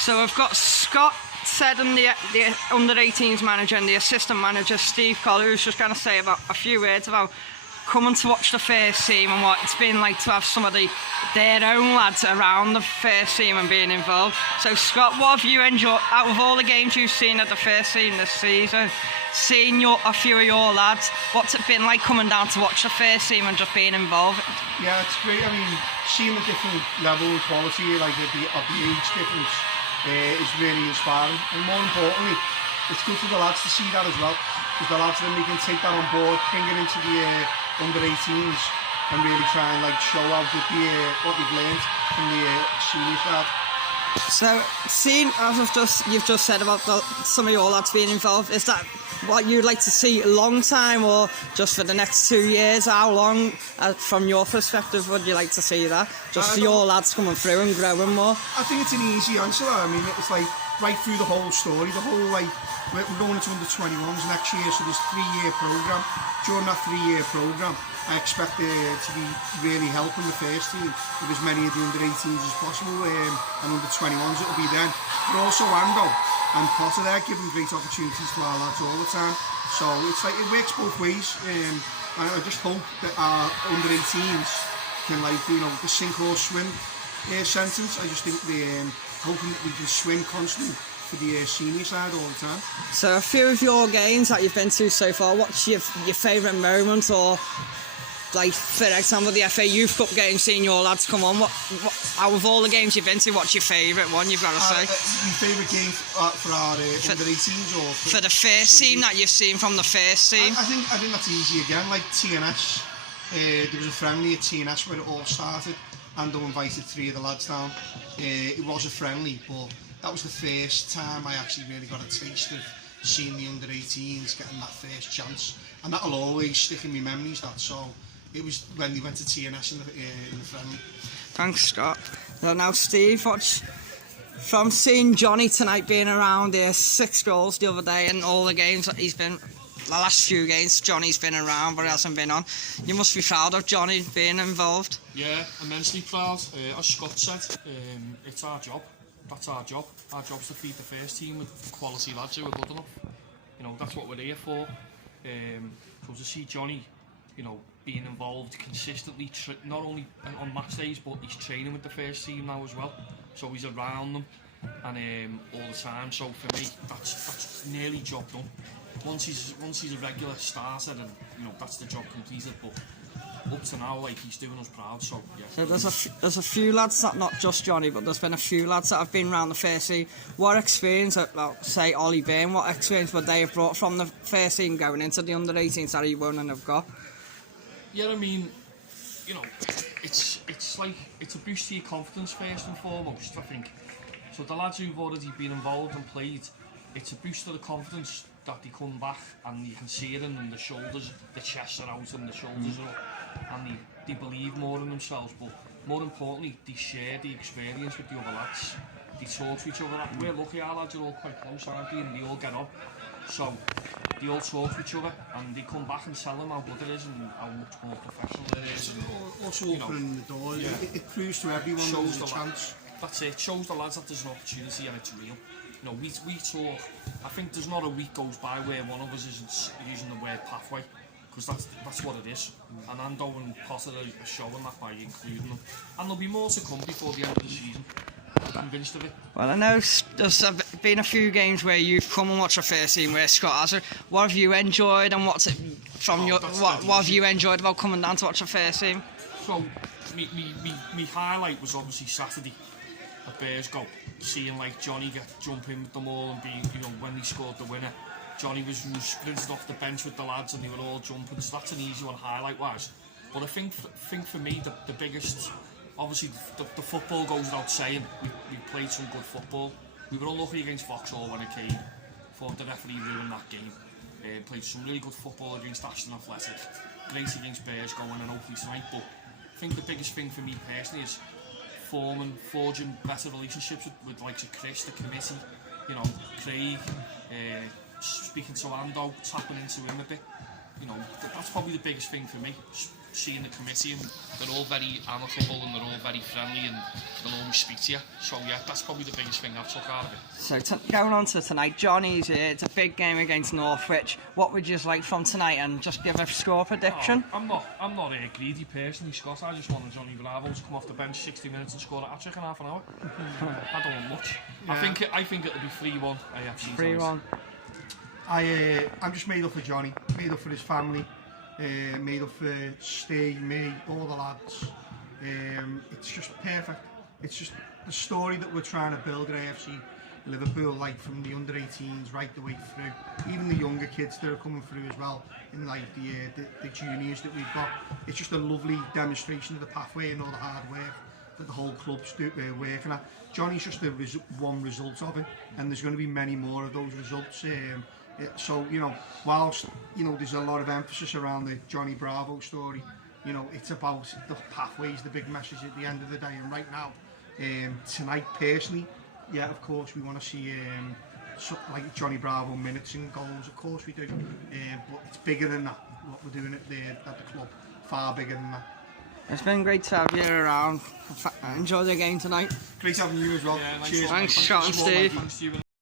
So I've got Scott Seddon, the under-18s manager, and the assistant manager, Steve Collar, who's just going to say about a few words about coming to watch the first team and what it's been like to have some of their own lads around the first team and being involved. So Scott, what have you enjoyed out of all the games you've seen at the first team this season? Seeing a few of your lads, what's it been like coming down to watch the first team and just being involved? Yeah, it's great. I mean, seeing the different level of quality, like of the age difference, is really inspiring. And more importantly, it's good for the lads to see that as well, because the lads then they can take that on board, bring it into the under-18s, and really try and like show out what they've learned from the senior side. So, seeing as you've just said about some of your lads being involved, is that what you'd like to see a long time, or just for the next 2 years? How long, from your perspective, would you like to see that? Just for your lads coming through and growing more? I think it's an easy answer. I mean, it's like right through the whole story, the whole like we're going into under-21s next year, so there's a 3-year programme. During that 3-year programme, I expect to be really helping the first team with as many of the under-18s as possible, and under-21s it'll be then. But also Ando and Potter, they're giving great opportunities to our lads all the time. So it's like it works both ways. And I just hope that our under-18s can, like, you know, the sink or swim sentence. I just think they're hoping that we can swim constantly for the senior side all the time. So a few of your games that you've been to so far, what's your favourite moment, or like for example the FA Youth Cup game, seeing your lads come on, what out of all the games you've been to, what's your favourite one, you've got to say? Your favourite game for our under-18s, or for the first team that you've seen from the first team? I think that's easy again, like TNS. There was a friendly at TNS where it all started, and I invited 3 of the lads down. It was a friendly, but that was the first time I actually really got a taste of seeing the under-18s getting that first chance, and that'll always stick in my memories. So it was when they went to TNS in the friendly. Thanks, Scott. Well, now Steve, from seeing Johnny tonight being around here, 6 goals the other day, and all the games that he's been, the last few games Johnny's been around but he hasn't been on, you must be proud of Johnny being involved. Yeah, immensely proud. As Scott said, it's our job. That's our job. Our job's to feed the first team with quality lads who are good enough. You know, that's what we're here for. So to see Johnny, you know, being involved consistently, not only on match days, but he's training with the first team now as well. So he's around them and all the time. So for me, that's nearly job done. Once he's a regular starter, and you know that's the job completed. But up to now, like, he's doing us proud, so yeah. So there's a few lads, that not just Johnny, but there's been a few lads that have been around the first team. What experience, say Ollie Byrne, what experience would they have brought from the first team going into the under-18s that he wouldn't have got? Yeah, I mean, you know, it's like, it's a boost to your confidence first and foremost, I think. So the lads who've already been involved and played, it's a boost to the confidence that they come back, and you can see it in them, the shoulders, the chests are out and the shoulders are up, and they believe more in themselves. But more importantly, they share the experience with the other lads. They talk to each other. We're lucky, our lads are all quite close, aren't they? And they all get on. So they all talk to each other, and they come back and tell them how good it is and how much more professional it is. And also opening the door, yeah. It proves to everyone shows there's a chance. That's it. Shows the lads that there's an opportunity and it's real. You know, we talk. I think there's not a week goes by where one of us isn't using the word pathway, because that's what it is. And Ando and Potter are showing that by including them. And there'll be more to come before the end of the season. I'm convinced of it. Well, I know there's been a few games where you've come and watched the first team where Scott has it. What have you enjoyed, and what's it from what have you enjoyed about coming down to watch the first team? So, me highlight was obviously Saturday at Bears Go, seeing like Johnny jump in with them all and being, you know, when he scored the winner, Johnny was sprinted off the bench with the lads and they were all jumping, so that's an easy one highlight wise. But I think for me the biggest, obviously the football goes without saying. We played some good football. We were unlucky against Vauxhall when it came. Thought the referee ruined that game. Played some really good football against Ashton Athletic. Great against Bears Going, and hopefully tonight. But I think the biggest thing for me personally is forging better relationships with like Chris, the committee, you know, Craig, speaking to Ando, tapping into him a bit. You know, that's probably the biggest thing for me. seeing the committee, and they're all very amicable and they're all very friendly and they'll always speak to you. So yeah, that's probably the biggest thing I've took out of it. So going on to tonight, Johnny's here. It's a big game against Northwich. What would you like from tonight, and just give a score prediction? Oh, I'm not greedy personally, Scott. I just wanted Johnny Bravo to come off the bench 60 minutes and score a hat-trick in half an hour. I don't want much. Yeah. I think it'll be 3-1 AFC. 3-1. I'm just made up for Johnny, made up for his family, made up for Steve, me, all the lads. It's just perfect. It's just the story that we're trying to build at AFC Liverpool, like from the under-18s right the way through, even the younger kids that are coming through as well, in like the juniors that we've got. It's just a lovely demonstration of the pathway and all the hard work that the whole club's working at. Johnny's just one result of it, and there's going to be many more of those results. So, you know, whilst, you know, there's a lot of emphasis around the Johnny Bravo story, you know, it's about the pathways, the big message at the end of the day. And right now, tonight personally, yeah, of course we want to see like Johnny Bravo minutes and goals, of course we do, but it's bigger than that, what we're doing at the club, far bigger than that. It's been great to have you around. Enjoy the game tonight. Great having you as well. Yeah, nice. Cheers. Thanks, Scott and Steve. Thanks to you.